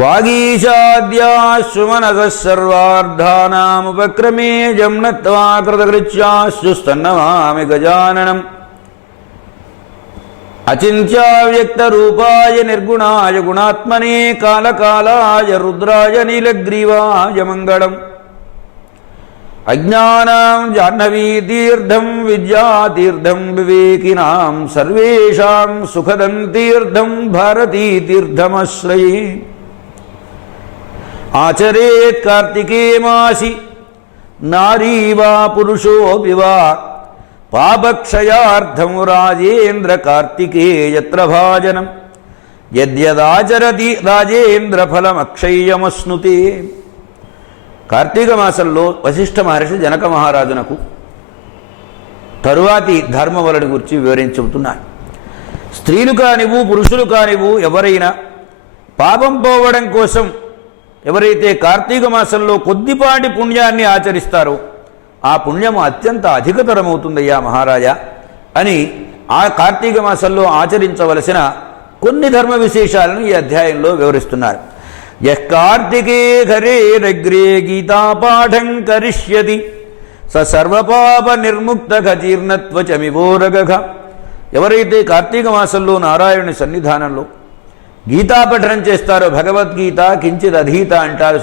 వాగీశాద్యాశ్చు మనసః సర్వార్థానాముపక్రమే జమ్నత్వా కృతకృత్యాశ్చు స్తన్నమామి గజాననం అచింత్యావ్యక్తరూపాయ నిర్గుణాయ గుణాత్మనే కాలకాలాయ రుద్రాయ నీలగ్రీవాయ మంగళం. అజ్ఞానాం జాహ్నవీతీర్థం విద్యాతీర్థం వివేకినాం సర్వేషాం సుఖదం తీర్థం భారతీతీర్థమశ్రయే. ఆచరేత్ కార్తికే మాసి నారీ వా పురుషోపి వా పాపక్షయార్థం రాజేంద్ర కార్తికేయత్ర భాజనం యద్యదాచరతి రాజేంద్ర ఫలమక్షయ్యమశ్నుతే. కార్తీక మాసంలో వశిష్ఠ మహర్షి జనక మహారాజునకు తరువాతి ధర్మవలని గురించి వివరించుతున్నారు. స్త్రీలు కానివు పురుషులు కానివు ఎవరైనా పాపం పోవడం కోసం ఎవరైతే కార్తీక మాసంలో కొద్దిపాటి పుణ్యాన్ని ఆచరిస్తారో ఆ పుణ్యము అత్యంత అధికతరమవుతుందయ్యా మహారాజా అని ఆ కార్తీక మాసంలో ఆచరించవలసిన కొన్ని ధర్మ విశేషాలను ఈ అధ్యాయంలో వివరిస్తున్నారు. యః కార్తికే ఘరేరగ్రే గీతాపాఠం కరిష్యతి స సర్వపాప నిర్ముక్త జీర్ణత్వచమివోరగ. ఎవరైతే కార్తీక మాసంలో నారాయణుని సన్నిధానంలో గీతాపఠనం చేస్తారో, భగవద్గీత కించిత్ అధీత అంటారు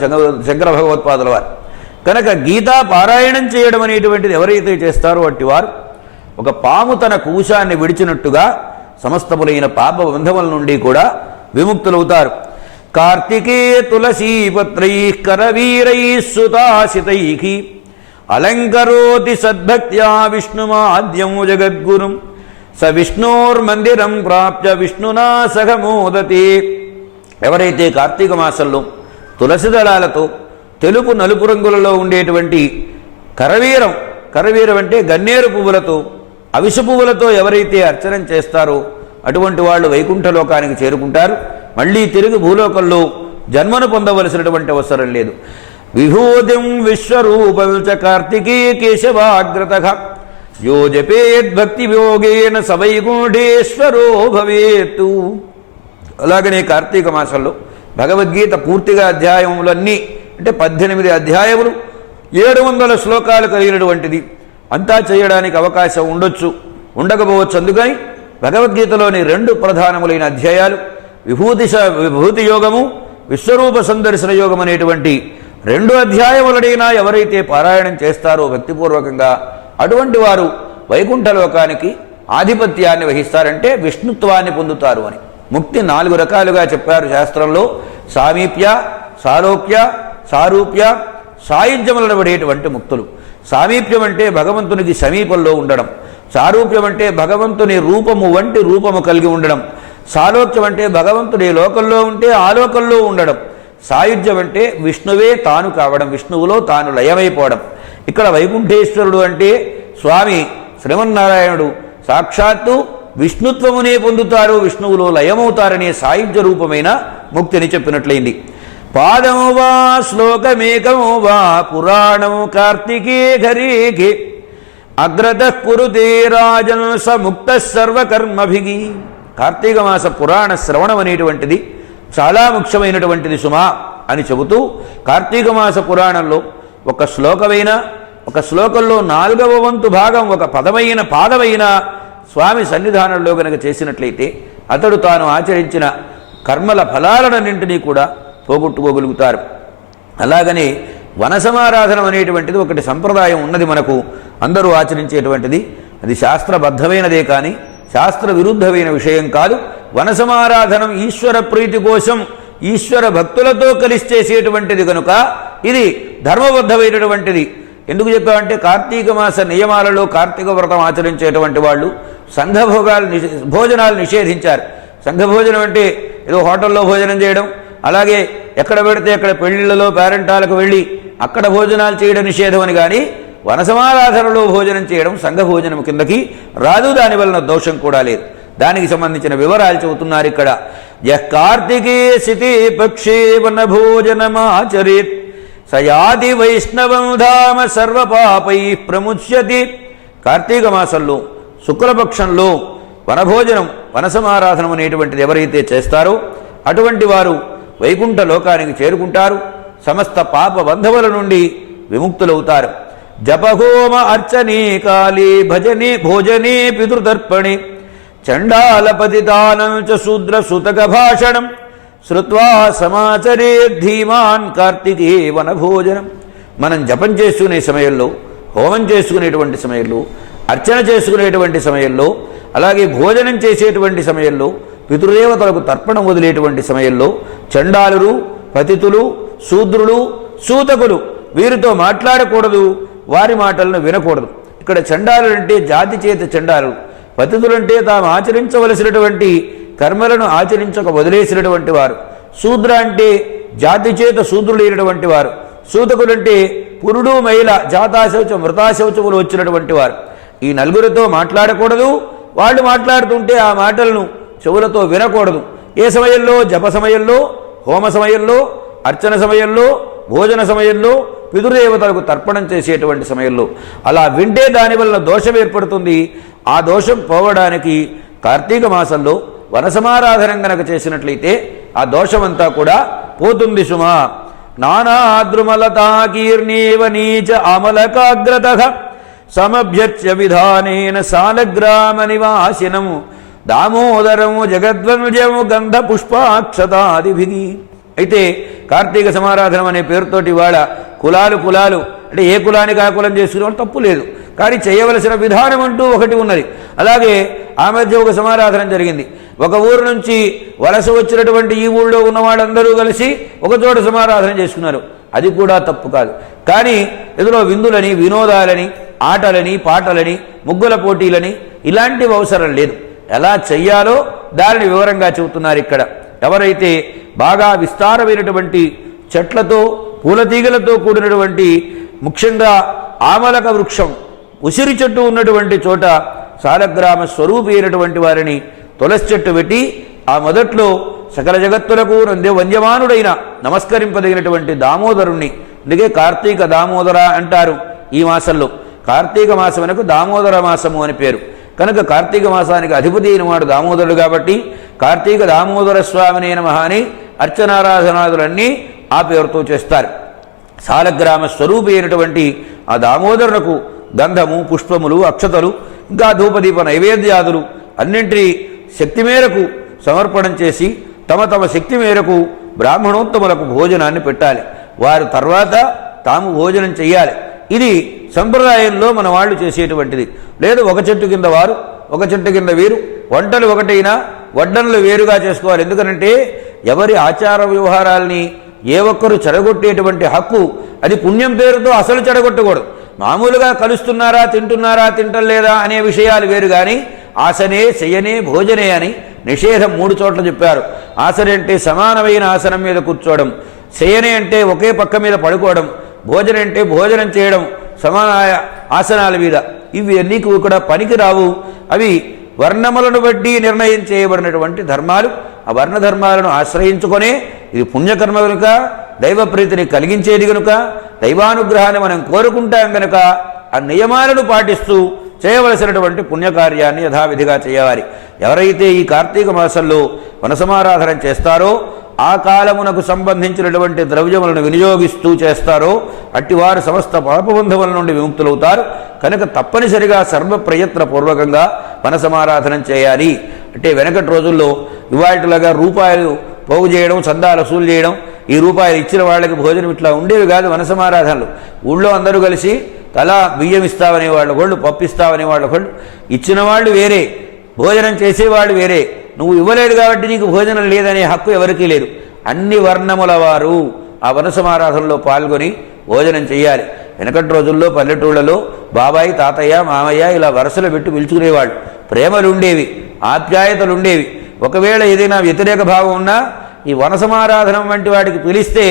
శంకర భగవత్పాదుల వారు. కనుక గీతా పారాయణం చేయడం అనేటువంటిది ఎవరైతే చేస్తారో అట్టివారు ఒక పాము తన కూశాన్ని విడిచినట్టుగా సమస్తములైన పాప బంధముల నుండి కూడా విముక్తులవుతారు. కార్తికే తులసీపత్రై కరవీరై సుతాసితై అలంకరోతి సద్భక్త్యా విష్ణుమాద్యం జగద్గురుం స విష్ణోర్మందిరం ప్రాప్య విష్ణునా సహ మోదతే. ఎవరైతే కార్తీక మాసంలో తులసి దళాలతో తెలుపు నలుపు రంగులలో ఉండేటువంటి కరవీరం అంటే గన్నేరు పువ్వులతో అవిసె పువ్వులతో ఎవరైతే అర్చనం చేస్తారో అటువంటి వాళ్ళు వైకుంఠ లోకానికి చేరుకుంటారు. మళ్ళీ తిరిగి భూలోకంలో జన్మను పొందవలసినటువంటి అవసరం లేదు. విభూతిం విశ్వరూపం చ కార్తికే కేశవాగ్రతః యో జపేద్భక్తి యోగేన స వైకుంఠేశ్వరో భవేత్తు. అలాగనే కార్తీక మాసంలో భగవద్గీత పూర్తిగా అధ్యాయములన్నీ అంటే 18 అధ్యాయములు 700 శ్లోకాలు కలిగినటువంటిది. అంతా చేయడానికి అవకాశం ఉండకపోవచ్చు. అందుకని భగవద్గీతలోని 2 ప్రధానములైన అధ్యాయాలు విభూతి యోగము, విశ్వరూప సందర్శన యోగం అనేటువంటి 2 అధ్యాయములనైనా ఎవరైతే పారాయణం చేస్తారో భక్తిపూర్వకంగా అటువంటి వారు వైకుంఠ లోకానికి ఆధిపత్యాన్ని వహిస్తారంటే విష్ణుత్వాన్ని పొందుతారు అని. ముక్తి 4 రకాలుగా చెప్పారు శాస్త్రంలో. సామీప్య, సాలోక్య, సారూప్య, సాయుధ్యములనబడేటువంటి ముక్తులు. సామీప్యం అంటే భగవంతునికి సమీపంలో ఉండడం. సారూప్యం అంటే భగవంతుని రూపము వంటి రూపము కలిగి ఉండడం. సాలోక్యం అంటే భగవంతుడు లోకంలో ఉంటే ఆ లోకంలో ఉండడం. సాయుధ్యం అంటే విష్ణువే తాను కావడం, విష్ణువులో తాను లయమైపోవడం. ఇక్కడ వైకుంఠేశ్వరుడు అంటే స్వామి శ్రీమన్నారాయణుడు సాక్షాత్తు విష్ణుత్వమునే పొందుతారు, విష్ణువులో లయమవుతారనే సాయుధ్య రూపమైన ముక్తిని చెప్పినట్లయింది. పాదము వా శ్లోకమేకము వా పురాణము కార్తికే ఘరేఘే అగ్రతః కురుతే రాజన్ స ముక్త సర్వకర్మభిగి. కార్తీక మాస పురాణ శ్రవణం అనేటువంటిది చాలా ముఖ్యమైనటువంటిది సుమా అని చెబుతూ కార్తీక మాస పురాణంలో ఒక శ్లోకమైన, ఒక శ్లోకంలో 4వ వంతు భాగం ఒక పాదమైన స్వామి సన్నిధానంలో గనక చేసినట్లయితే అతడు తాను ఆచరించిన కర్మల ఫలాలన్నింటినీ కూడా పోగొట్టుకోగలుగుతారు. అలాగనే వనసమారాధనం అనేటువంటిది ఒకటి సంప్రదాయం ఉన్నది మనకు, అందరూ ఆచరించేటువంటిది. అది శాస్త్రబద్ధమైనదే కానీ శాస్త్ర విరుద్ధమైన విషయం కాదు. వనసమారాధనం ఈశ్వర ప్రీతి కోసం ఈశ్వర భక్తులతో కలిసి చేసేటువంటిది కనుక ఇది ధర్మబద్ధమైనటువంటిది. ఎందుకు చెప్పామంటే కార్తీక మాస నియమాలలో కార్తీక వ్రతం ఆచరించేటువంటి వాళ్ళు భోజనాలు నిషేధించారు. సంఘభోజనం అంటే ఏదో హోటల్లో భోజనం చేయడం, అలాగే ఎక్కడ పెడితే అక్కడ పెళ్లిళ్లలో పేరెంటాలకు వెళ్ళి అక్కడ భోజనాలు చేయడం నిషేధం అని. కానీ వనసమారాధనలో భోజనం చేయడం సంఘ భోజనం కిందకి రాదు, దానివలన దోషం కూడా లేదు. దానికి సంబంధించిన వివరాలు చెబుతున్నారు ఇక్కడ. యః కార్తికే సితే పక్షే వన భోజనమాచరేత్ సయాది వైష్ణవం ధామ సర్వపాపై ప్రముచ్యతి. కార్తీక మాసంలో శుక్లపక్షంలో వనభోజనం వనసమారాధనం అనేటువంటిది ఎవరైతే చేస్తారో అటువంటి వారు వైకుంఠ లోకానికి చేరుకుంటారు. సమస్త పాప బంధముల నుండి విముక్తులవుతారు. జపహోమ అర్చనే కాళీ భజనే భోజనే పితృతర్పణే చండాలపతిదానం చ శూద్ర సూతక భాషణం శ్రుత్వా సమాచరే ధీమాన్ కార్తికే వనభోజనం. మనం జపం చేసుకునే సమయంలో, హోమం చేసుకునేటువంటి సమయంలో, అర్చన చేసుకునేటువంటి సమయంలో, అలాగే భోజనం చేసేటువంటి సమయంలో, పితృదేవతలకు తర్పణం వదిలేటువంటి సమయంలో చండాలురు, పతితులు, శూద్రులు, సూతకులు వీరితో మాట్లాడకూడదు, వారి మాటలను వినకూడదు. ఇక్కడ చండాలులంటే జాతి చేత చండాలు, పతితులంటే తాము ఆచరించవలసినటువంటి కర్మలను ఆచరించక వదిలేసినటువంటి వారు, శూద్ర అంటే జాతి చేత శూద్రులైనటువంటి వారు, సూతకులంటే పురుడు మహిళ జాతాశౌచం మృతాశౌచములు వచ్చినటువంటి వారు. ఈ నలుగురితో మాట్లాడకూడదు. వాళ్ళు మాట్లాడుతుంటే ఆ మాటలను చెవులతో వినకూడదు. ఏ సమయంలో? జప సమయంలో, హోమ సమయంలో, అర్చన సమయంలో, భోజన సమయంలో, పితృదేవతలకు తర్పణం చేసేటువంటి సమయంలో. అలా వింటే దానివల్ల దోషం ఏర్పడుతుంది. ఆ దోషం పోవడానికి కార్తీక మాసంలో వనసమారాధనం గనక చేసినట్లయితే ఆ దోషమంతా కూడా పోతుంది సుమా. నానాద్రుమలతాకీర్ణేవ నీచ అమలకాగ్రత సమభ్యర్చ్య విధానేన సాలగ్రామ నివాసినము దామోదరము జగద్వనుజము గంధ పుష్పాక్షతాదిభి. అయితే కార్తీక సమారాధనం అనే పేరుతోటి ఇవాళ కులాలు అంటే ఏ కులానికి ఆ కులం చేసుకునే తప్పు లేదు, కానీ చేయవలసిన విధానం అంటూ ఒకటి ఉన్నది. అలాగే ఆ మధ్య ఒక సమారాధన జరిగింది. ఒక ఊరు నుంచి వలస వచ్చినటువంటి ఈ ఊళ్ళో ఉన్న వాళ్ళందరూ కలిసి ఒకచోట సమారాధన చేసుకున్నారు. అది కూడా తప్పు కాదు. కానీ ఇందులో విందులని, వినోదాలని, ఆటలని, పాటలని, ముగ్గుల పోటీలని ఇలాంటివి అవసరం లేదు. ఎలా చెయ్యాలో దానిని వివరంగా చెబుతున్నారు ఇక్కడ. ఎవరైతే బాగా విస్తారమైనటువంటి చెట్లతో, పూలతీగలతో కూడినటువంటి, ముఖ్యంగా ఆమలక వృక్షం, ఉసిరి చెట్టు ఉన్నటువంటి చోట సాలగ్రామ స్వరూపి అయినటువంటి వారిని తులసి చెట్టు పెట్టి ఆ మొదట్లో సకల జగత్తులకు వంద్యమానుడైన నమస్కరింపదగినటువంటి దామోదరుణ్ణి, అందుకే కార్తీక దామోదర అంటారు. ఈ మాసంలో కార్తీక మాసమునకు దామోదర మాసము అని పేరు. కనుక కార్తీక మాసానికి అధిపతి అయిన వాడు దామోదరుడు కాబట్టి కార్తీక దామోదర స్వామిని నమః అని అర్చనారాధనాదులన్నీ ఆ పేరుతో చేస్తారు. సాలగ్రామ స్వరూపి అయినటువంటి ఆ దామోదరునకు గంధము, పుష్పములు, అక్షతలు, ఇంకా ధూపదీప నైవేద్యాదులు అన్నింటి శక్తి మేరకు సమర్పణం చేసి తమ తమ శక్తి మేరకు బ్రాహ్మణోత్తములకు భోజనాన్ని పెట్టాలి. వారి తర్వాత తాము భోజనం చెయ్యాలి. ఇది సంప్రదాయంలో మన వాళ్ళు చేసేటువంటిది. లేదు ఒక చెట్టు కింద వారు, ఒక చెట్టు కింద వీరు, వంటలు ఒకటైనా వడ్డనలు వేరుగా చేసుకోవాలి. ఎందుకనంటే ఎవరి ఆచార వ్యవహారాల్ని ఏ ఒక్కరు చెడగొట్టేటువంటి హక్కు అది పుణ్యం పేరుతో అసలు చెడగొట్టకూడదు. మామూలుగా కలుస్తున్నారా, తింటున్నారా, తింటలేదా అనే విషయాలు వేరు. కానీ ఆసనే, శయనే, భోజనే అని నిషేధం 3 చోట్ల చెప్పారు. ఆసనే అంటే సమానమైన ఆసనం మీద కూర్చోవడం, శయనే అంటే ఒకే పక్క మీద పడుకోవడం, భోజనం అంటే భోజనం చేయడం సమాన ఆసనాల మీద. ఇవి అన్నీ కూడా పనికి రావు. అవి వర్ణములను బట్టి నిర్ణయం చేయబడినటువంటి ధర్మాలు. ఆ వర్ణ ధర్మాలను ఆశ్రయించుకొనే ఇది పుణ్యకర్మ కనుక, దైవ ప్రీతిని కలిగించేది కనుక, దైవానుగ్రహాన్ని మనం కోరుకుంటాం కనుక ఆ నియమాలను పాటిస్తూ చేయవలసినటువంటి పుణ్యకార్యాన్ని యథావిధిగా చేయవాలి. ఎవరైతే ఈ కార్తీక మాసంలో వనసమారాధన చేస్తారో, ఆ కాలమునకు సంబంధించినటువంటి ద్రవ్యములను వినియోగిస్తూ చేస్తారో అట్టివారు సమస్త పాపబంధముల నుండి విముక్తులవుతారు. కనుక తప్పనిసరిగా సర్వ ప్రయత్నపూర్వకంగా వనసమారాధన చేయాలి. అంటే వెనకటి రోజుల్లో ఇవాటిలాగా రూపాయలు పోగు చేయడం, చందాలు వసూలు చేయడం, ఈ రూపాయలు ఇచ్చిన వాళ్ళకి భోజనం ఇట్లా ఉండేవి కాదు. వనసమారాధనలు ఊళ్ళో అందరూ కలిసి తలా బియ్యం ఇస్తామనే వాళ్ళు ఒకళ్ళు, పప్పు ఇస్తామనే వాళ్ళు ఒకళ్ళు, ఇచ్చిన వాళ్ళు వేరే, భోజనం చేసేవాళ్ళు వేరే. నువ్వు ఇవ్వలేదు కాబట్టి నీకు భోజనం లేదనే హక్కు ఎవరికీ లేదు. అన్ని వర్ణముల వారు ఆ వనసమారాధనలో పాల్గొని భోజనం చేయాలి. వెనకటి రోజుల్లో పల్లెటూళ్ళలో బాబాయి, తాతయ్య, మామయ్య ఇలా వరుసలు పెట్టి పిలుచుకునేవాళ్ళు. ప్రేమలుండేవి, ఆప్యాయతలుండేవి. ఒకవేళ ఏదైనా వ్యతిరేక భావం ఉన్నా ఈ వనసమారాధనం వంటి వాటికి పిలిస్తే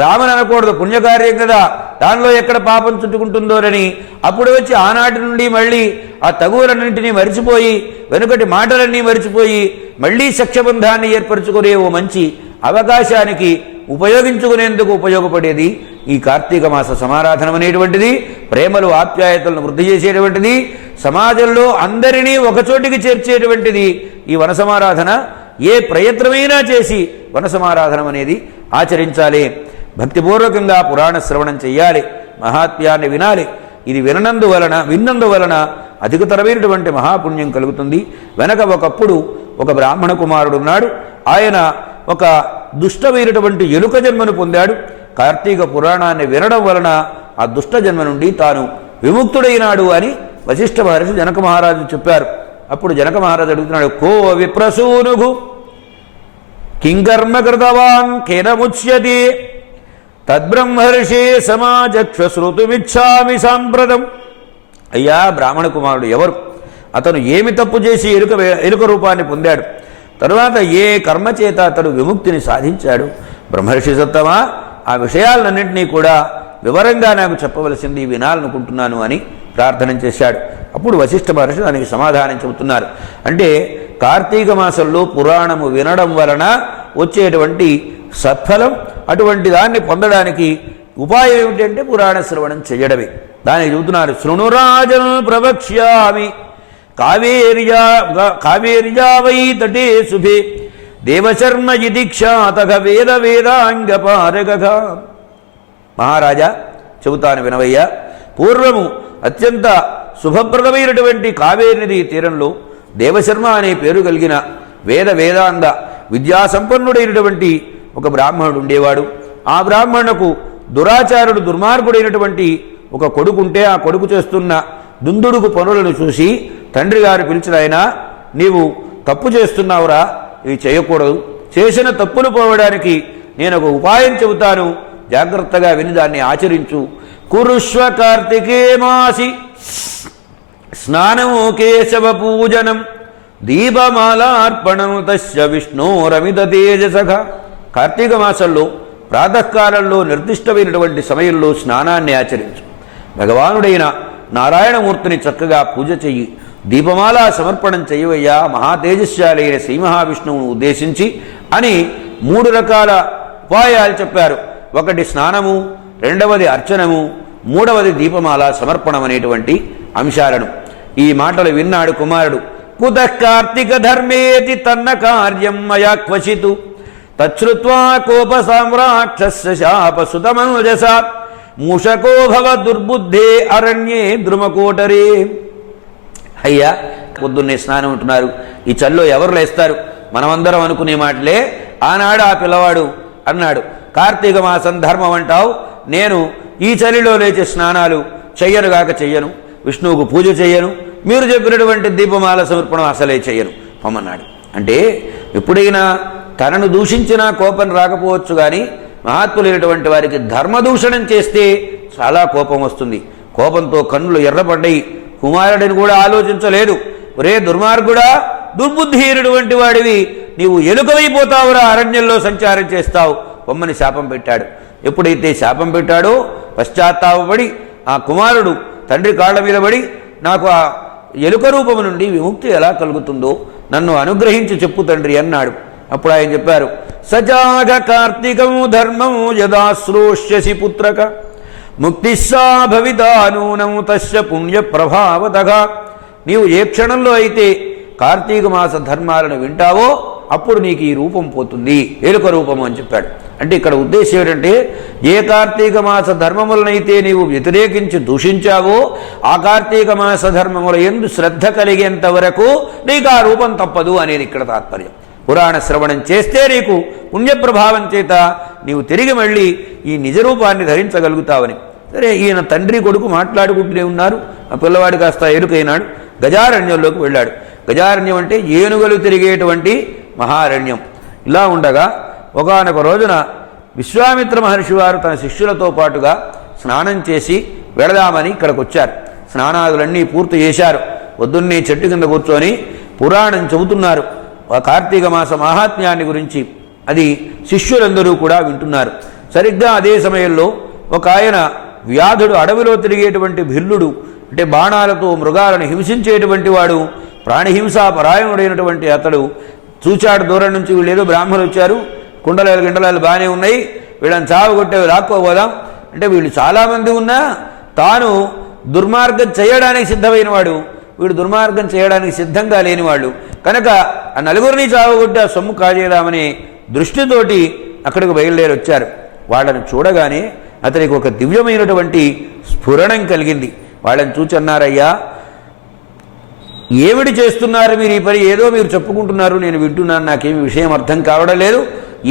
రామని అనకూడదు, పుణ్యకార్యం కదా, దానిలో ఎక్కడ పాపం చుట్టుకుంటుందోనని అప్పుడు వచ్చి ఆనాటి నుండి మళ్ళీ ఆ తగువులన్నింటినీ మరిచిపోయి, వెనుకటి మాటలన్నీ మరిచిపోయి మళ్ళీ సఖ్యబంధాన్ని ఏర్పరచుకునే ఓ మంచి అవకాశానికి ఉపయోగించుకునేందుకు ఉపయోగపడేది ఈ కార్తీక మాస సమారాధనం అనేటువంటిది. ప్రేమలు, ఆప్యాయతలను వృద్ధి చేసేటువంటిది, సమాజంలో అందరినీ ఒకచోటికి చేర్చేటువంటిది ఈ వనసమారాధన. ఏ ప్రయత్నమైనా చేసి వనసమారాధనం అనేది ఆచరించాలి. భక్తిపూర్వకంగా పురాణ శ్రవణం చెయ్యాలి, మహాత్మ్యాన్ని వినాలి. ఇది విన్నందువలన అధికతరమైనటువంటి మహాపుణ్యం కలుగుతుంది. వెనక ఒకప్పుడు ఒక బ్రాహ్మణ కుమారుడు ఉన్నాడు. ఆయన ఒక దుష్టమైనటువంటి ఎలుక జన్మను పొందాడు. కార్తీక పురాణాన్ని వినడం వలన ఆ దుష్ట జన్మ నుండి తాను విముక్తుడైనాడు అని వశిష్ఠ మహర్షి జనక మహారాజు చెప్పారు. అప్పుడు జనక మహారాజు అడుగుతున్నాడు, కో విప్రసూనుగు కింకర్మ కృతవాన్ కేనముచ్యతే తద్బ్రహ్మర్షి సమాజక్షశ్రుతుమిచ్చామి సాంప్రదం. అయ్యా బ్రాహ్మణ కుమారుడు ఎవరు? అతను ఏమి తప్పు చేసి ఎలుక రూపాన్ని పొందాడు? తరువాత ఏ కర్మ చేత అతడు విముక్తిని సాధించాడు? బ్రహ్మర్షి సత్తమా, ఆ విషయాలన్నింటినీ కూడా వివరంగా నాకు చెప్పవలసింది, వినాలనుకుంటున్నాను అని ప్రార్థన చేశాడు. అప్పుడు వశిష్ఠ మహర్షి దానికి సమాధానం చెబుతున్నారు. అంటే కార్తీక మాసంలో పురాణము వినడం వలన వచ్చేటువంటి సత్ఫలం, అటువంటి దాన్ని పొందడానికి ఉపాయం ఏమిటంటే పురాణ శ్రవణం చేయడమే. దానికి చెబుతున్నారు, శృణురాజన్ ప్రవక్ష్యామి కావేర్యా వై తటే శుభే దేవశర్మ ఇది క్షాతక వేద వేదాంగపారగ. మహారాజా చెబుతాను వినవయ్యా. పూర్వము అత్యంత శుభప్రదమైనటువంటి కావేరి నది తీరంలో దేవశర్మ అనే పేరు కలిగిన వేదాంగ విద్యాసంపన్నుడైనటువంటి ఒక బ్రాహ్మణుడు ఉండేవాడు. ఆ బ్రాహ్మణుకు దురాచారుడు దుర్మార్గుడైనటువంటి ఒక కొడుకుంటే ఆ కొడుకు చేస్తున్న దుందుడుకు పనులను చూసి తండ్రి గారు పిలిచిన ఆయన, నీవు తప్పు చేస్తున్నావురా, ఇవి చేయకూడదు. చేసిన తప్పులు పోవడానికి నేను ఒక ఉపాయం చెబుతాను, జాగ్రత్తగా విని దాన్ని ఆచరించు. కురుష్వ కార్తికే మాసి స్నానము కేశవ పూజనం దీపమాలార్పణం తస్య విష్ణోరమిత తేజసఖ. కార్తీక మాసంలో ప్రాతకాలంలో నిర్దిష్టమైనటువంటి సమయంలో స్నానాన్ని ఆచరించు. భగవానుడైన నారాయణమూర్తిని చక్కగా పూజ చెయ్యి. దీపమాల సమర్పణం చేయవయ్యా మహాతేజస్యాలైన శ్రీ మహావిష్ణువును ఉద్దేశించి అని 3 రకాల ఉపాయాలు చెప్పారు. ఒకటి స్నానము, రెండవది అర్చనము, మూడవది దీపమాల సమర్పణం అనేటువంటి అంశాలను. ఈ మాటలు విన్నాడు కుమారుడు. కుతః కార్తీక ధర్మేతి తన్న కార్యం మయా క్వచితు తచ్చుత్వా కోప సామ్రాక్షస్య శాపసుతమనుజస మూషకో భవ దుర్బుద్ధే అరణ్యే ద్రుమకోటరే. అయ్యా పొద్దున్నే స్నానం ఉంటున్నారు, ఈ చల్లో ఎవరు లేస్తారు? మనమందరం అనుకునే మాటలే. ఆనాడు ఆ పిల్లవాడు అన్నాడు, కార్తీక మాసం ధర్మం అంటావు, నేను ఈ చలిలో లేచే స్నానాలు చెయ్యనుగాక చెయ్యను, విష్ణువుకు పూజ చెయ్యను, మీరు చెప్పినటువంటి దీపమాల సమర్పణం అసలే చెయ్యను పొమ్మన్నాడు. అంటే ఎప్పుడైనా తనను దూషించినా కోపం రాకపోవచ్చు, కానీ మహాత్ములైనటువంటి వారికి ధర్మదూషణం చేస్తే చాలా కోపం వస్తుంది. కోపంతో కన్నులు ఎర్రపడ్డాయి. కుమారుడిని కూడా ఆలోచించలేదు. ఒరే దుర్మార్గుడా, దుర్బుద్ధిహీనుటువంటి వాడివి, నీవు ఎలుకవైపోతావురా, అరణ్యంలో సంచారం చేస్తావు పొమ్మని శాపం పెట్టాడు. ఎప్పుడైతే శాపం పెట్టాడో పశ్చాత్తాపడి ఆ కుమారుడు తండ్రి కాళ్ళ మీద పడి, నాకు ఆ ఎలుక రూపము నుండి విముక్తి ఎలా కలుగుతుందో నన్ను అనుగ్రహించి చెప్పు తండ్రి అన్నాడు. అప్పుడు ఆయన చెప్పారు, సజాగ కార్తీకం ధర్మం యదాశ్రోష్యసి పుత్రక ముక్తిస్సా భవితానూనం తస్య పుణ్య ప్రభావతగా. నీవు ఏ క్షణంలో అయితే కార్తీక మాస ధర్మాలను వింటావో అప్పుడు నీకు ఈ రూపం పోతుంది, ఎలుక రూపము అని చెప్పాడు. అంటే ఇక్కడ ఉద్దేశం ఏంటంటే, ఏ కార్తీక మాస ధర్మములనైతే నీవు వ్యతిరేకించి దూషించావో ఆ కార్తీక మాస ధర్మముల యందు శ్రద్ధ కలిగేంత వరకు నీకు ఆ రూపం తప్పదు అనేది ఇక్కడ తాత్పర్యం. పురాణ శ్రవణం చేస్తే నీకు పుణ్యప్రభావం చేత నీవు తిరిగి మళ్ళీ ఈ నిజరూపాన్ని ధరించగలుగుతావని. సరే, ఈయన తండ్రి కొడుకు మాట్లాడుకుంటూనే ఉన్నారు. ఆ పిల్లవాడు కాస్త ఎరుకైనాడు, గజారణ్యంలోకి వెళ్ళాడు. గజారణ్యం అంటే ఏనుగలు తిరిగేటువంటి మహారణ్యం. ఇలా ఉండగా ఒకానొక రోజున విశ్వామిత్ర మహర్షి వారు తన శిష్యులతో పాటుగా స్నానం చేసి వెళదామని ఇక్కడికి వచ్చారు. స్నానాదులన్నీ పూర్తి చేశారు. పొద్దున్నే చెట్టు కింద కూర్చొని పురాణం చెబుతున్నారు, ఆ కార్తీక మాస మహాత్మ్యాన్ని గురించి. అది శిష్యులందరూ కూడా వింటున్నారు. సరిగ్గా అదే సమయంలో ఒక ఆయన వ్యాధుడు, అడవిలో తిరిగేటువంటి భిల్లుడు, అంటే బాణాలతో మృగాలను హింసించేటువంటి వాడు, ప్రాణిహింసా పరాయణుడైనటువంటి అతడు చూచాడు దూరం నుంచి. వీళ్ళు ఏదో బ్రాహ్మణులు వచ్చారు, కుండలాలు గిండలాలు బాగానే ఉన్నాయి, వీళ్ళని చావు కొట్టేవి లాక్కోపోదాం అంటే, వీళ్ళు చాలామంది ఉన్నా తాను దుర్మార్గం చేయడానికి సిద్ధమైన వాడు, వీడు దుర్మార్గం చేయడానికి సిద్ధంగా లేనివాళ్ళు కనుక ఆ నలుగురిని చావగొట్టి ఆ సొమ్ము కాజేద్దామని దృష్టితోటి అక్కడికి బయలుదేరి వచ్చారు. వాళ్ళని చూడగానే అతనికి ఒక దివ్యమైనటువంటి స్ఫురణం కలిగింది. వాళ్ళని చూచి అన్నారయ్యా, ఏమిటి చేస్తున్నారు మీరు ఈ పని? ఏదో మీరు చెప్పుకుంటున్నారు, నేను వింటున్నాను, నాకేమి విషయం అర్థం కావడం లేదు,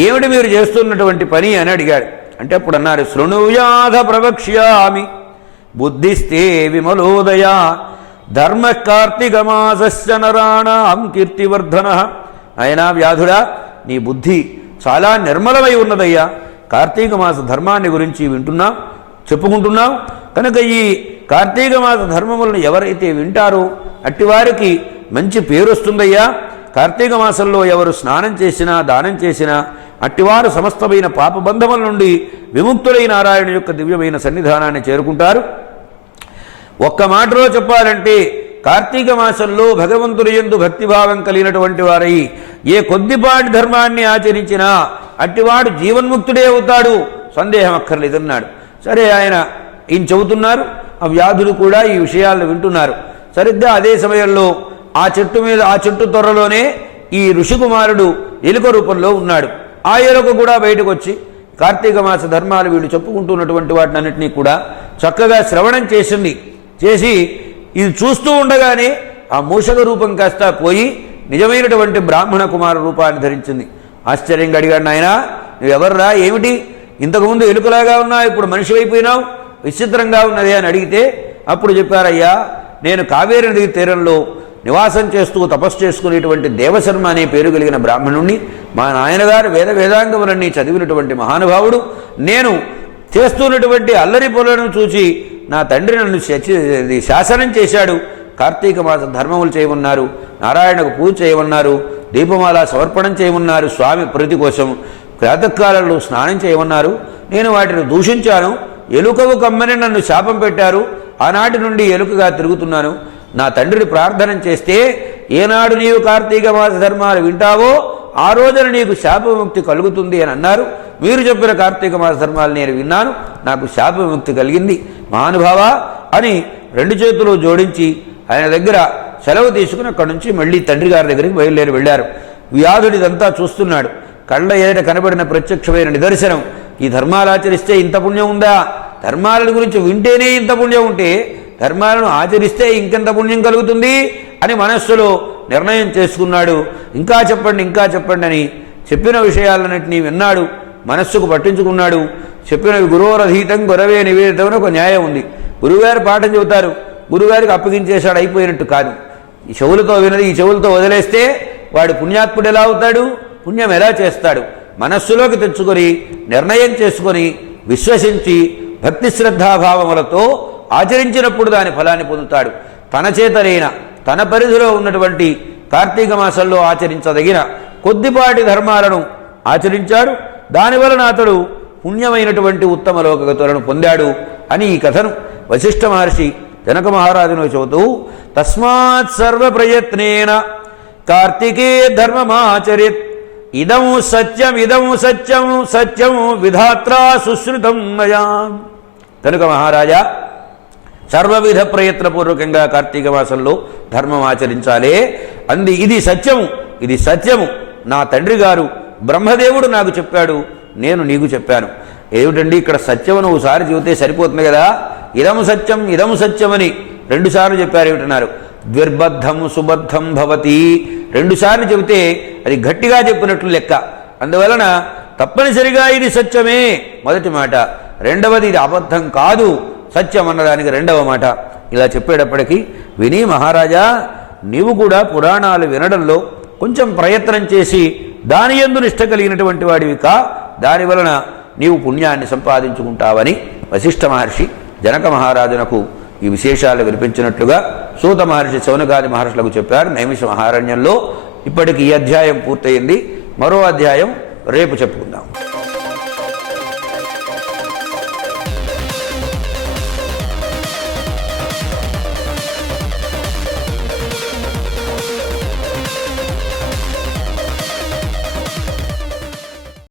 ఏమిటి మీరు చేస్తున్నటువంటి పని అని అడిగాడు. అంటే అప్పుడు అన్నారు, శృణుయాధ ప్రవక్ష్యామి బుద్ధిస్తే విమలోదయ ధర్మ కార్తీక మాసస్య నరాణాం కీర్తివర్ధన. అయినా వ్యాధుడా, నీ బుద్ధి చాలా నిర్మలమై ఉన్నదయ్యా. కార్తీక మాస ధర్మాన్ని గురించి వింటున్నాం, చెప్పుకుంటున్నాం కనుక ఈ కార్తీక మాస ధర్మములను ఎవరైతే వింటారో అట్టివారికి మంచి పేరు వస్తుందయ్యా. కార్తీక మాసంలో ఎవరు స్నానం చేసినా దానం చేసినా అట్టివారు సమస్తమైన పాపబంధముల నుండి విముక్తులైన నారాయణ యొక్క దివ్యమైన సన్నిధానాన్ని చేరుకుంటారు. ఒక్క మాటలో చెప్పాలంటే కార్తీక మాసంలో భగవంతుని యందు భక్తిభావం కలిగినటువంటి వారై ఏ కొద్దిపాటి ధర్మాన్ని ఆచరించినా అట్టివాడు జీవన్ముక్తుడే అవుతాడు, సందేహం అక్కర్లేదన్నాడు. సరే, ఈయన చెబుతున్నారు, ఆ వ్యాధులు కూడా ఈ విషయాలను వింటున్నారు. సరిగ్గా అదే సమయంలో ఆ చెట్టు మీద, ఆ చెట్టు త్వరలోనే ఈ ఋషికుమారుడు ఎలుక రూపంలో ఉన్నాడు. ఆ ఎలుక కూడా బయటకు వచ్చి కార్తీక మాస ధర్మాలు వీళ్ళు చెప్పుకుంటున్నటువంటి వాటిని అన్నింటినీ కూడా చక్కగా శ్రవణం చేసింది. చేసి ఇది చూస్తూ ఉండగానే ఆ మూషక రూపం కాస్త పోయి నిజమైనటువంటి బ్రాహ్మణ కుమార రూపాన్ని ధరించింది. ఆశ్చర్యంగా అడిగాడు, నాయనా నువ్వెవర్రా, ఏమిటి ఇంతకుముందు ఎలుకలాగా ఉన్నావు, ఇప్పుడు మనిషి అయిపోయినావు, విచిత్రంగా ఉన్నది అని అడిగితే అప్పుడు చెప్పారయ్యా, నేను కావేరి నది తీరంలో నివాసం చేస్తూ తపస్సు చేసుకునేటువంటి దేవశర్మ అనే పేరు కలిగిన బ్రాహ్మణుణ్ణి, మా నాయనగారు వేదాంగములన్నీ చదివినటువంటి మహానుభావుడు. నేను చేస్తున్నటువంటి అల్లరి పొలను చూచి నా తండ్రి నన్ను శాసనం చేశాడు. కార్తీక మాస ధర్మములు చేయమన్నారు, నారాయణకు పూజ చేయమన్నారు, దీపమాల సమర్పణం చేయమన్నారు, స్వామి ప్రీతి కోసం ప్రాతకాలంలో స్నానం చేయమన్నారు. నేను వాటిని దూషించాను, ఎలుకవు కమ్మని నన్ను శాపం పెట్టారు. ఆనాటి నుండి ఎలుకగా తిరుగుతున్నాను. నా తండ్రిని ప్రార్థన చేస్తే ఏనాడు నీవు కార్తీక మాస ధర్మాలు వింటావో ఆ రోజున నీకు శాపవిముక్తి కలుగుతుంది అని అన్నారు. మీరు చెప్పిన కార్తీక మాస ధర్మాలు నేను విన్నాను, నాకు శాపవిముక్తి కలిగింది మహానుభావ అని రెండు చేతులు జోడించి ఆయన దగ్గర సెలవు తీసుకుని అక్కడి నుంచి మళ్ళీ తండ్రి గారి దగ్గరికి బయలుదేరి వెళ్ళారు. వ్యాధుడిదంతా చూస్తున్నాడు. కళ్ళ ఎదుట కనబడిన ప్రత్యక్షమైన నిదర్శనం, ఈ ధర్మాలు ఆచరిస్తే ఇంత పుణ్యం ఉందా, ధర్మాల గురించి వింటేనే ఇంత పుణ్యం ఉంటే ధర్మాలను ఆచరిస్తే ఇంకెంత పుణ్యం కలుగుతుంది అని మనస్సులో నిర్ణయం చేసుకున్నాడు. ఇంకా చెప్పండి, ఇంకా చెప్పండి అని చెప్పిన విషయాలన్నింటినీ విన్నాడు, మనస్సుకు పట్టించుకున్నాడు. చెప్పినవి గురోరధీతం గురవే నివేదితం అని ఒక న్యాయం ఉంది. గురువుగారు పాఠం చెబుతారు, గురువుగారికి అప్పగించేశాడు, అయిపోయినట్టు కాదు. ఈ చెవులతో వినది ఈ చెవులతో వదిలేస్తే వాడు పుణ్యాత్ముడు ఎలా అవుతాడు, పుణ్యం ఎలా చేస్తాడు? మనస్సులోకి తెచ్చుకొని నిర్ణయం చేసుకొని విశ్వసించి భక్తి శ్రద్ధాభావములతో ఆచరించినప్పుడు దాని ఫలాన్ని పొందుతాడు. తన చేతనైన తన పరిధిలో ఉన్నటువంటి కార్తీక మాసంలో ఆచరించదగిన కొద్దిపాటి ధర్మాలను ఆచరించాడు. దానివలన అతడు పుణ్యమైనటువంటి ఉత్తమ లోకగతులను పొందాడు అని ఈ కథను వశిష్ఠ మహర్షి జనక మహారాజును చెబుతూ, తస్మాత్ సర్వ ప్రయత్నేన కార్తికే ధర్మమాచరిత్ ఇదం సత్యం సత్యం సత్యం విధాత్రా సుశ్రుతం మయా. కనుక మహారాజా, సర్వవిధ ప్రయత్నపూర్వకంగా కార్తీక మాసంలో ధర్మం ఆచరించాలే. ఇది సత్యము, ఇది సత్యము. నా తండ్రి గారు బ్రహ్మదేవుడు నాకు చెప్పాడు, నేను నీకు చెప్పాను. ఏమిటండి ఇక్కడ సత్యం అని ఒకసారి చెబితే సరిపోతుంది కదా, ఇదం సత్యం అని రెండుసార్లు చెప్పారు. ఏమిటన్నారు? ద్విర్బద్ధం సుబద్ధం భవతి, రెండుసార్లు చెబితే అది గట్టిగా చెప్పినట్లు లెక్క. అందువలన తప్పనిసరిగా ఇది సత్యమే మొదటి మాట, రెండవది ఇది అబద్ధం కాదు సత్యం అన్నదానికి రెండవ మాట. ఇలా చెప్పేటప్పటికీ విని, మహారాజా నీవు కూడా పురాణాలు వినడంలో కొంచెం ప్రయత్నం చేసి దాని యందు నిష్ట కలిగినటువంటి వాడివి కా, దానివలన నీవు పుణ్యాన్ని సంపాదించుకుంటావని వశిష్ఠ మహర్షి జనక మహారాజునకు ఈ విశేషాలు వినిపించినట్లుగా సూత మహర్షి శౌనకాది మహర్షులకు చెప్పారు నైమిష మహారణ్యంలో. ఇప్పటికి ఈ అధ్యాయం పూర్తయింది. మరో అధ్యాయం రేపు చెప్పుకుందాం.